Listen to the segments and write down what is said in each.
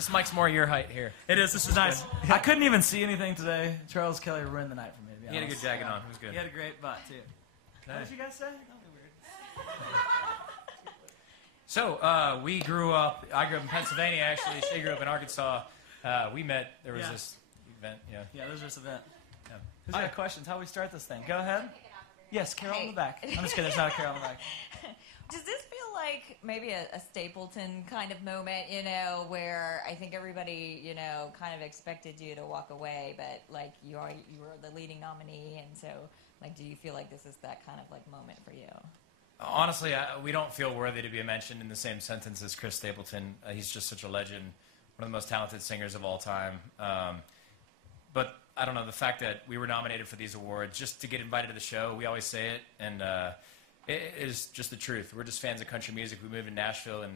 This mic's more your height here. It is. This is nice. I couldn't even see anything today. Charles Kelly ruined the night for me, to be honest. He had a good jacket on. It was good. He had a great butt, too. Okay. What did you guys say? Don't be weird. So, we grew up, I grew up in Pennsylvania, actually. Shay grew up in Arkansas. We met, there was this event, Yeah, there's this event. Yeah. Who's got questions? How do we start this thing? Go ahead. Yes, Carol in the back. I'm just kidding. There's not a Carol in the back. Does this feel like maybe a Stapleton kind of moment, you know, where I think everybody, you know, kind of expected you to walk away, but like you were the leading nominee, and so like, do you feel like this is that kind of like moment for you? Honestly, we don't feel worthy to be mentioned in the same sentence as Chris Stapleton. He's just such a legend, one of the most talented singers of all time. But I don't know, the fact that we were nominated for these awards, just to get invited to the show, we always say it, and it is just the truth. We're just fans of country music. We moved to Nashville in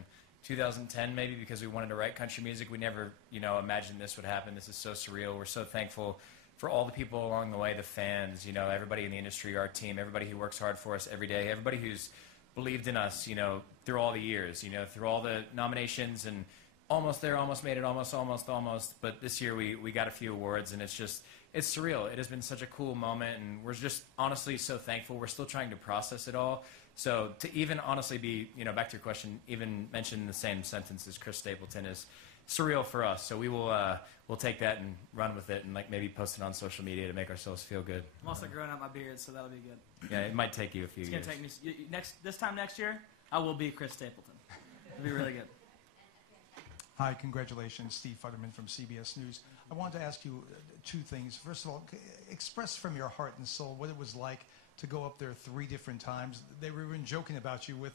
2010 maybe because we wanted to write country music. We never, you know, imagined this would happen. This is so surreal. We're so thankful for all the people along the way, the fans, you know, everybody in the industry, our team, everybody who works hard for us every day, everybody who's believed in us, you know, through all the years, you know, through all the nominations and almost there, almost made it, almost. But this year we got a few awards, and it's surreal. It has been such a cool moment, and we're just honestly so thankful. We're still trying to process it all. So to even honestly be, you know, back to your question, even mention the same sentence as Chris Stapleton is surreal for us. So we will we'll take that and run with it, and like maybe post it on social media to make ourselves feel good. I'm also growing out my beard, so that'll be good. Yeah, it might take you a few years. It's gonna take me this time next year. I will be Chris Stapleton. It'll be really good. Hi, congratulations, Steve Futterman from CBS News. I wanted to ask you two things. First of all, express from your heart and soul what it was like to go up there 3 different times. They were even joking about you with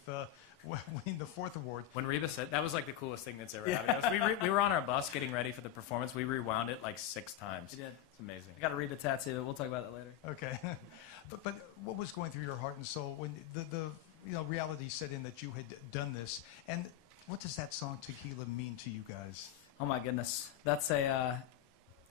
winning the 4th award. When Reba said, that was like the coolest thing that's ever happened to us. We were on our bus getting ready for the performance. We rewound it like 6 times. You did. It's amazing. I got a Reba tattoo, but we'll talk about that later. Okay. but what was going through your heart and soul when the you know, reality set in that you had done this? And what does that song Tequila mean to you guys? Oh my goodness, that's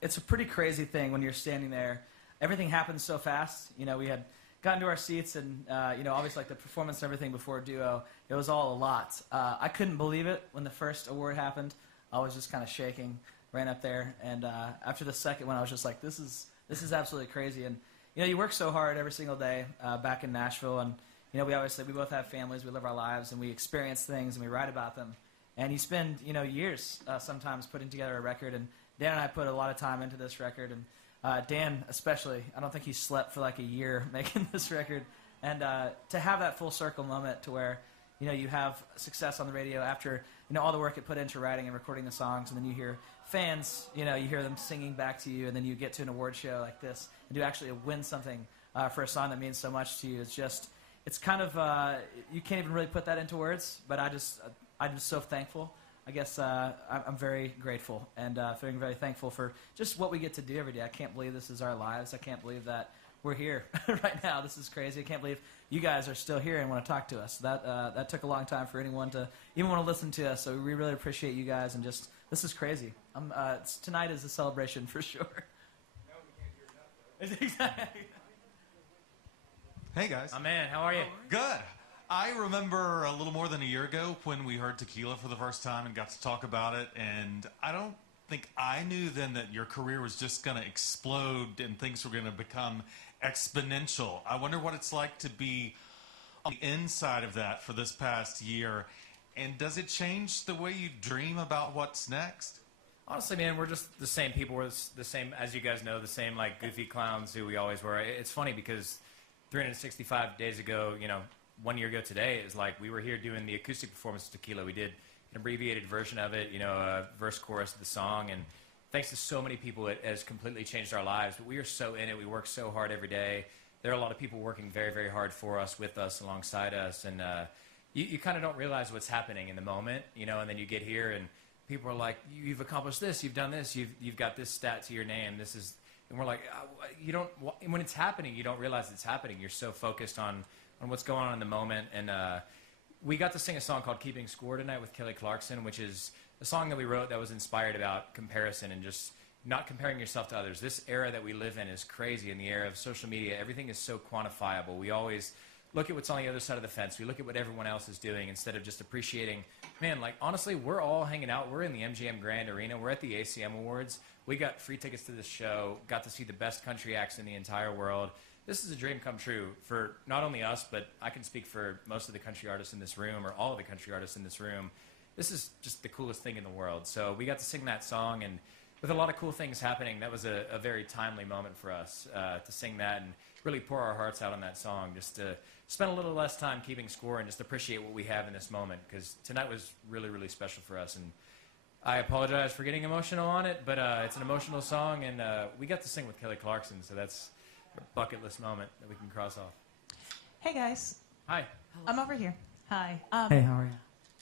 it's a pretty crazy thing when you're standing there. Everything happens so fast. You know, we had gotten to our seats, and you know, obviously like the performance and everything before duo, it was all a lot. I couldn't believe it when the first award happened. I was just kind of shaking, ran up there, and after the second one, I was just like, this is absolutely crazy. And you know, you work so hard every single day back in Nashville, and you know, we both have families, we live our lives, and we experience things, and we write about them. And you spend, you know, years sometimes putting together a record, and Dan and I put a lot of time into this record, and Dan especially, I don't think he slept for like a year making this record. And to have that full circle moment to where, you know, you have success on the radio after, you know, all the work it put into writing and recording the songs, and then you hear fans, you know, you hear them singing back to you, and then you get to an award show like this, and to actually win something for a song that means so much to you, it's kind of, you can't even really put that into words, but I'm just so thankful. I guess I'm very grateful and feeling very thankful for just what we get to do every day. I can't believe this is our lives. I can't believe that we're here right now. This is crazy. I can't believe you guys are still here and want to talk to us. That took a long time for anyone to even want to listen to us, so we really appreciate you guys, and just, this is crazy. Tonight is a celebration for sure. Now we can't hear enough, Exactly. Hey guys. Oh man, how are you? Good. I remember a little more than a year ago when we heard Tequila for the first time and got to talk about it, and I don't think I knew then that your career was just going to explode and things were going to become exponential. I wonder what it's like to be on the inside of that for this past year, and does it change the way you dream about what's next? Honestly, man, we're just the same people. We're the same, as you guys know, the same like goofy clowns who we always were. It's funny because 365 days ago, you know, 1 year ago today, is like we were here doing the acoustic performance of Tequila. We did an abbreviated version of it, you know, a verse, chorus of the song, and thanks to so many people, it has completely changed our lives. But we are so in it. We work so hard every day. There are a lot of people working very, very hard for us, with us, alongside us, and you kind of don't realize what's happening in the moment, you know, and then you get here and people are like, you've accomplished this, you've done this, you've got this stat to your name, this is, and we're like, you don't, when it's happening, you don't realize it's happening. You're so focused on what's going on in the moment. And we got to sing a song called Keeping Score tonight with Kelly Clarkson, which is a song that we wrote that was inspired about comparison and just not comparing yourself to others. This era that we live in is crazy. In the era of social media, everything is so quantifiable. We always look at what's on the other side of the fence. We look at what everyone else is doing instead of just appreciating, man, like, honestly, we're all hanging out. We're in the MGM Grand Arena. We're at the ACM Awards. We got free tickets to this show, got to see the best country acts in the entire world. This is a dream come true for not only us, but I can speak for most of the country artists in this room, or all of the country artists in this room. This is just the coolest thing in the world. So we got to sing that song, and with a lot of cool things happening, that was a very timely moment for us to sing that and really pour our hearts out on that song, just to spend a little less time keeping score and just appreciate what we have in this moment, because tonight was really, really special for us. And I apologize for getting emotional on it, but it's an emotional song, and we got to sing with Kelly Clarkson, so that's a bucket list moment that we can cross off. Hey, guys. Hi. I'm over here. Hi. Hey, how are you?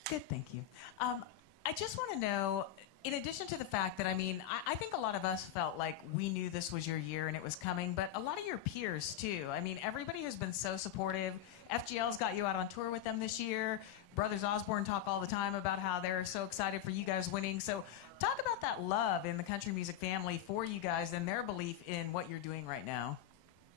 Good, thank you. I just want to know, in addition to the fact that, I mean, I think a lot of us felt like we knew this was your year and it was coming, but a lot of your peers, too. I mean, everybody has been so supportive. FGL's got you out on tour with them this year. Brothers Osborne talk all the time about how they're so excited for you guys winning. So talk about that love in the country music family for you guys and their belief in what you're doing right now.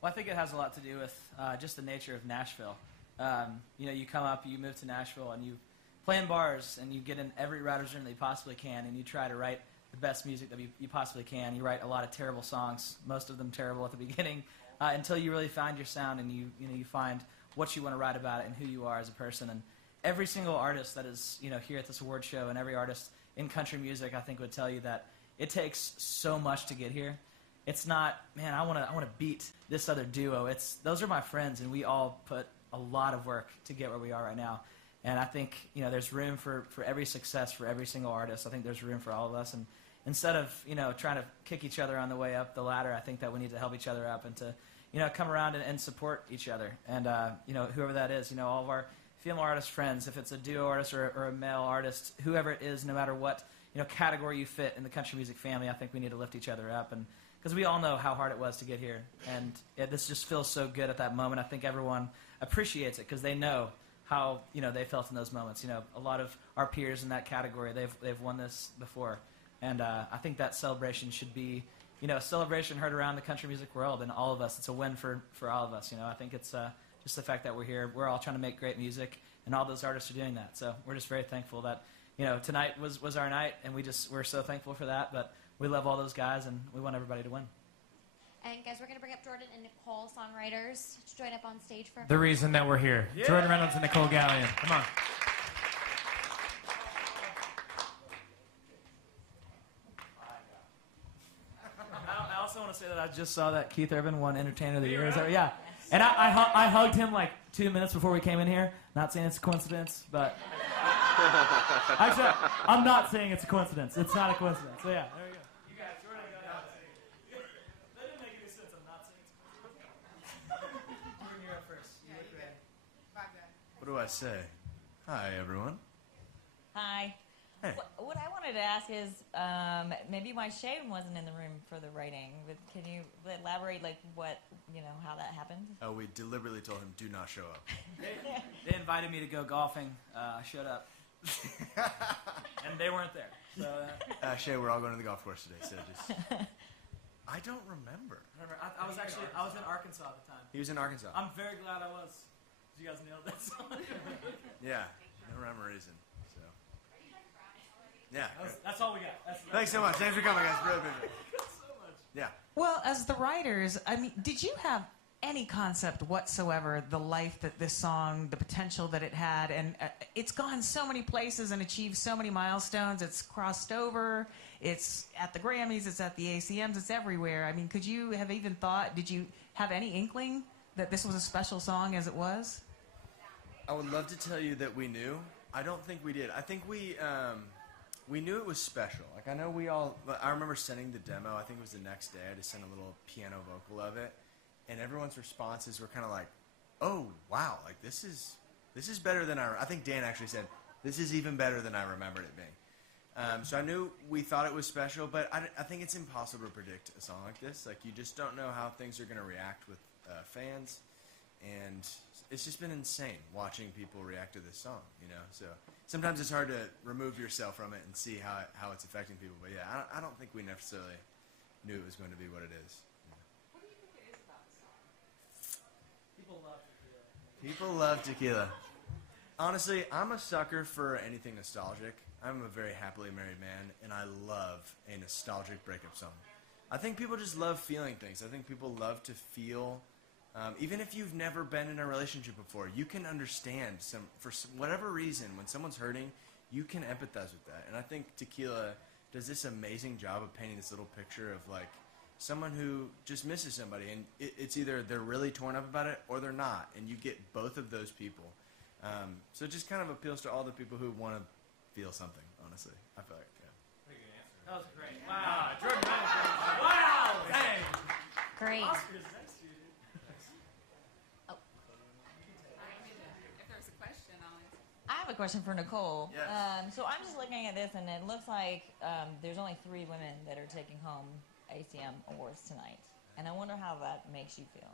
Well, I think it has a lot to do with just the nature of Nashville. You know, you come up, you move to Nashville, and you play in bars, and you get in every writer's room that you possibly can, and you try to write the best music that you possibly can. You write a lot of terrible songs, most of them terrible at the beginning, until you really find your sound, and you find what you want to write about it and who you are as a person. And every single artist that is here at this award show, and every artist in country music, I think would tell you that it takes so much to get here. It's not, man, I want to beat this other duo. Those are my friends, and we all put a lot of work to get where we are right now. And I think there's room for every success for every single artist. I think there's room for all of us. And instead of trying to kick each other on the way up the ladder, I think that we need to help each other up and to come around and support each other. And whoever that is, all of our female artist friends, if it's a duo artist or a male artist, whoever it is, no matter what category you fit in the country music family, I think we need to lift each other up. And because we all know how hard it was to get here, and this just feels so good at that moment. I think everyone appreciates it because they know how they felt in those moments. A lot of our peers in that category, they've won this before, and I think that celebration should be a celebration heard around the country music world, and all of us. It's a win for all of us. I think it's just the fact that we're here. We're all trying to make great music, and all those artists are doing that. So we're just very thankful that tonight was our night, and we're so thankful for that. But we love all those guys, and we want everybody to win. And guys, we're going to bring up Jordan and Nicole, songwriters, to join up on stage for the reason that we're here. Yeah. Jordan Reynolds and Nicole Gallion. Come on. I also want to say that I just saw that Keith Urban won Entertainer of the Year. Yeah. And I hugged him like 2 minutes before we came in here. Not saying it's a coincidence, but... Actually, I'm not saying it's a coincidence. It's not a coincidence. So yeah, there we go. You guys, Jordan, that didn't make any sense. I'm not saying it's a coincidence. Jordan, you're up first. You look great. Bye, guys. What do I say? Hi, everyone. Hi. Hey. What I wanted to ask is maybe why Shay wasn't in the room for the writing. But can you elaborate, like what how that happened? Oh, we deliberately told him do not show up. They invited me to go golfing. I showed up, and they weren't there. So Shay, we're all going to the golf course today. So just I don't remember. I was in Arkansas at the time. He was in Arkansas. I'm very glad I was. You guys nailed that song. Yeah, no rhyme or reason. So yeah, that's all we got. Thanks so much. Thanks for coming, guys. Really appreciate it. So much. Yeah. Well, as the writers, I mean, did you have any concept whatsoever, the life that this song, the potential that it had, and it's gone so many places and achieved so many milestones. It's crossed over. It's at the Grammys. It's at the ACMs. It's everywhere. I mean, could you have even thought, did you have any inkling that this was a special song as it was? I would love to tell you that we knew. I don't think we did. I think we knew it was special. Like, I know I remember sending the demo. I think it was the next day. I just sent a little piano vocal of it. And everyone's responses were kind of like, oh, wow, like this is better than I think Dan actually said, this is even better than I remembered it being. So I knew we thought it was special, but I think it's impossible to predict a song like this. Like, you just don't know how things are going to react with fans. And it's just been insane watching people react to this song, So sometimes it's hard to remove yourself from it and see how it's affecting people. But yeah, I don't think we necessarily knew it was going to be what it is. People love to do it. People love tequila. Honestly, I'm a sucker for anything nostalgic. I'm a very happily married man, and I love a nostalgic breakup song. I think people just love feeling things. I think people love to feel, even if you've never been in a relationship before, you can understand for whatever reason, when someone's hurting, you can empathize with that. And I think tequila does this amazing job of painting this little picture of like someone who just misses somebody, and it's either they're really torn up about it or they're not, and you get both of those people. So it just kind of appeals to all the people who want to feel something, honestly. I feel like, yeah. Pretty good answer. That was great. Wow. Jordan, Wow. Dang. Great. Oscar's next to you, dude. If there's a question, I'll answer. I have a question for Nicole. Yes. So I'm just looking at this, and it looks like there's only 3 women that are taking home ACM Awards tonight. And I wonder how that makes you feel.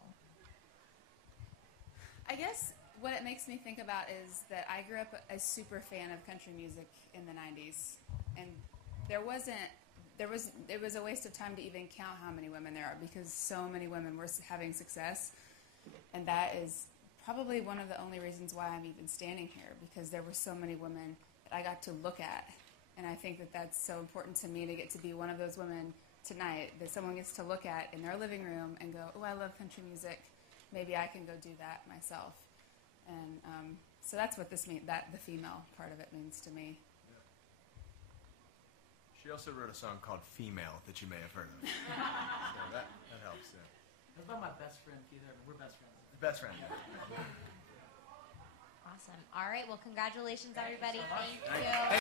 I guess what it makes me think about is that I grew up a super fan of country music in the 90s. And it was a waste of time to even count how many women there are because so many women were having success. And that is probably one of the only reasons why I'm even standing here, because there were so many women that I got to look at. And I think that that's so important to me to get to be one of those women tonight that someone gets to look at in their living room and go, oh, I love country music. Maybe I can go do that myself. And so that's what this means, that the female part of it means to me. Yeah. She also wrote a song called Female that you may have heard of. So that helps, yeah. That's about my best friend, Keith Urban. We're best friends. Best friend. Awesome. All right. Well, congratulations, everybody. Thank you.